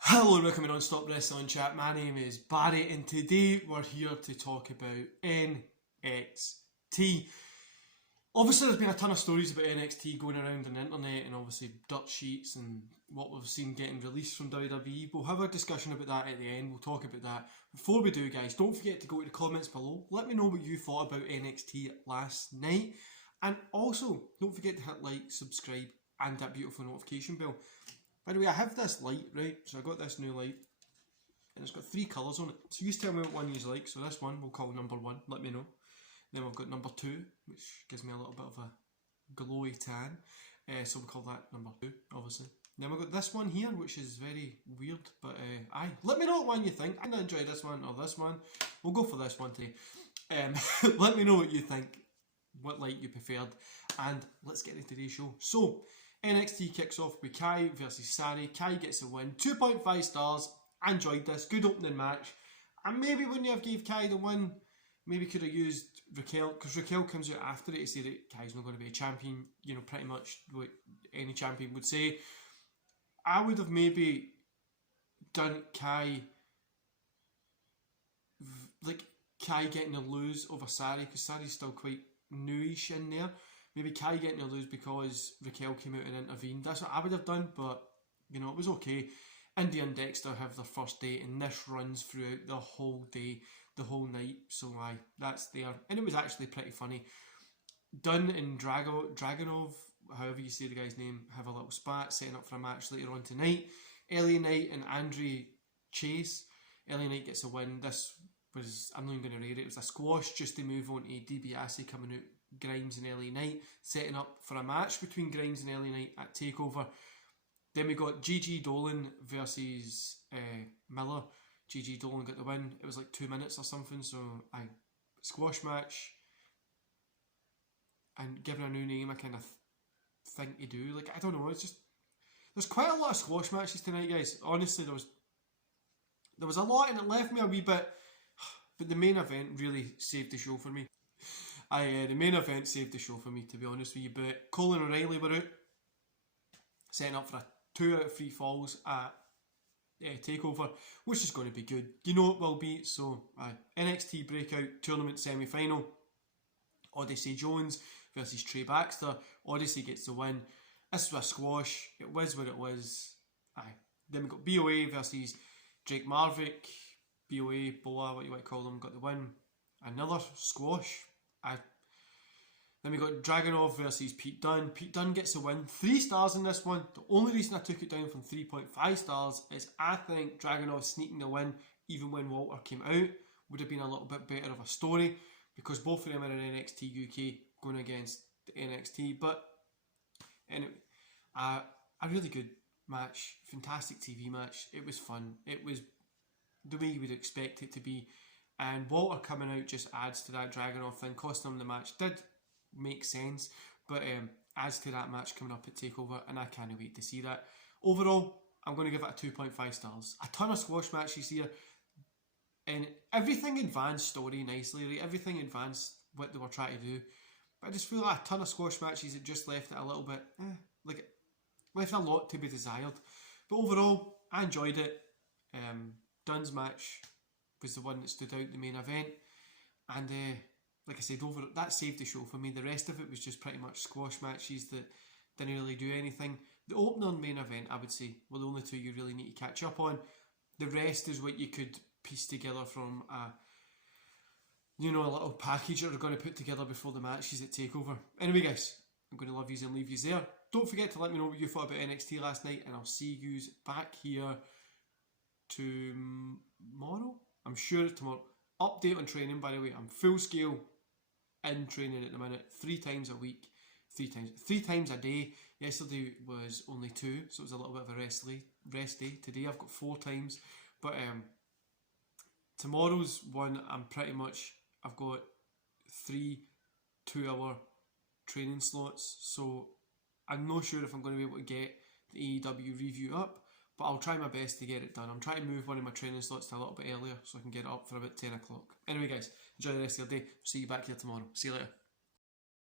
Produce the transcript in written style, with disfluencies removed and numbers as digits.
Hello and welcome to Non-Stop Wrestling Chat. My name is Barry and today we're here to talk about NXT. Obviously there's been a ton of stories about NXT going around on the internet and obviously dirt sheets and what we've seen getting released from WWE. We'll have a discussion about that at the end, we'll talk about that. Before we do, guys, don't forget to go to the comments below. Let me know what you thought about NXT last night. And also, don't forget to hit like, subscribe and that beautiful notification bell. By the way, I have this light, right? So I got this new light and it's got 3 colours on it. So you tell me what one you like. So this one we'll call number 1, let me know. Then we've got number 2, which gives me a little bit of a glowy tan. So we'll call that number 2, obviously. Then we've got this one here, which is very weird, but aye. Let me know what one you think. I enjoy this one or this one. We'll go for this one today. Let me know what you think, what light you preferred, and let's get into today's show. So, NXT kicks off with Kai versus Sari. Kai gets a win, 2.5 stars. I enjoyed this, good opening match. And maybe when you have gave Kai the win, maybe could have used Raquel, because Raquel comes out after it to say that Kai's not going to be a champion, you know, pretty much what any champion would say. I would have maybe done Kai, like Kai getting a lose over Sari, because Sari's still quite newish in there. Maybe Kai getting a lose because Raquel came out and intervened. That's what I would have done, but you know, it was okay. India and Dexter have their first date and this runs throughout the whole day, the whole night, so aye, that's there. And it was actually pretty funny. Dunn and Dragunov, however you say the guy's name, have a little spat, setting up for a match later on tonight. LA Knight and Andre Chase. LA Knight gets a win. This was, I'm not even going to rate it, it was a squash just to move on to DiBiase coming out Grimes and LA Knight, setting up for a match between Grimes and LA Knight at TakeOver. Then we got Gigi Dolan versus Miller. Gigi Dolan got the win. It was like 2 minutes or something, so aye, squash match. And given a new name, I kind of think to do, like, I don't know, it's just, there's quite a lot of squash matches tonight, guys. Honestly, there was a lot and it left me a wee bit, but the main event really saved the show for me. The main event saved the show for me, to be honest with you. But Colin O'Reilly were out, setting up for a 2 out of 3 falls at TakeOver, which is going to be good. You know it will be. So, NXT Breakout Tournament semi-final. Odyssey Jones versus Trey Baxter. Odyssey gets the win. This was a squash. It was what it was. Then we got BOA versus Drake Marvick. BOA, Boa, what you want to call them, got the win. Another squash. Then we got Dragunov versus Pete Dunne. Pete Dunne gets a win. 3 stars in this one. The only reason I took it down from 3.5 stars is I think Dragunov sneaking the win, even when Walter came out, would have been a little bit better of a story, because both of them are in NXT UK going against the NXT. But anyway, a really good match. Fantastic TV match. It was fun. It was the way you would expect it to be. And Walter coming out just adds to that Dragunov thing. Costing him the match did make sense, but adds to that match coming up at TakeOver, and I can't wait to see that. Overall, I'm going to give it a 2.5 stars. A ton of squash matches here, and everything advanced story nicely. Like, everything advanced what they were trying to do. But I just feel like a ton of squash matches that just left it a little bit, like, left a lot to be desired. But overall, I enjoyed it. Dunn's match was the one that stood out, the main event, and like I said, that saved the show for me. The rest of it was just pretty much squash matches that didn't really do anything. The opener and main event, I would say, were the only 2 you really need to catch up on. The rest is what you could piece together from a little package that they're going to put together before the matches at TakeOver. Anyway, guys, I'm going to love yous and leave yous there. Don't forget to let me know what you thought about NXT last night, and I'll see yous back here tomorrow. I'm sure it's tomorrow. Update on training, by the way. I'm full scale in training at the minute, 3 times a week, 3 times a day. Yesterday was only 2, so it was a little bit of a rest day. Today I've got 4 times, but tomorrow's one, I've got 3 2-hour training slots, so I'm not sure if I'm going to be able to get the AEW review up, but I'll try my best to get it done. I'm trying to move one of my training slots to a little bit earlier so I can get it up for about 10 o'clock. Anyway, guys, enjoy the rest of your day. See you back here tomorrow. See you later.